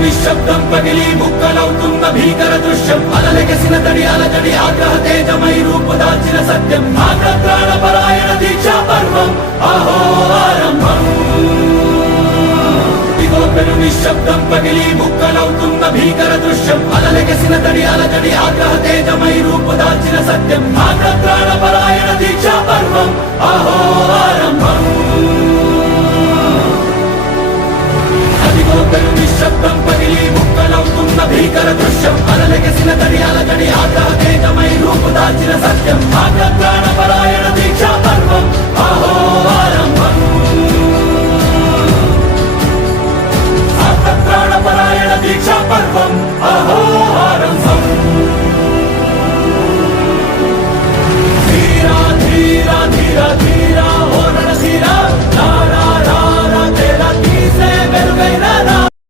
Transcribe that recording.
నిశ్శబ్దం పగిలి ముక్కలవుతున్న భీకర దృశ్యం అలలెగసిన తడి అలజడి ఆగ్రహ తేజమై రూపుదాల్చిన సత్యం ఆగ్రత్రాణ పరాయణ దీక్షా పర్వం అహో ఆరంభం పెను నిశ్శబ్దం పగిలి ముక్కలవుతున్న భీకర దృశ్యం అలలెగసిన తడి అలజడి ఆగ్రహ తేజమై రూపుదాల్చిన సత్యం ఆగ్రత్రాణ పరాయణ దీక్షా పర్వం అహో ఆరంభం పెను నిశ్శబ్దం పగిలి ముక్కలవుతున్న భీకర దృశ్యం అలలెగసిన తడి అలజడి ఆగ్రహ తేజమై రూపుదాల్చిన సత్యం ఆగ్రత్రాణ పరాయణ దీక్షా పర్వం అహో ఆరంభం ఆగ్రత్రాణ పరాయణ దీక్షా పర్వం అహో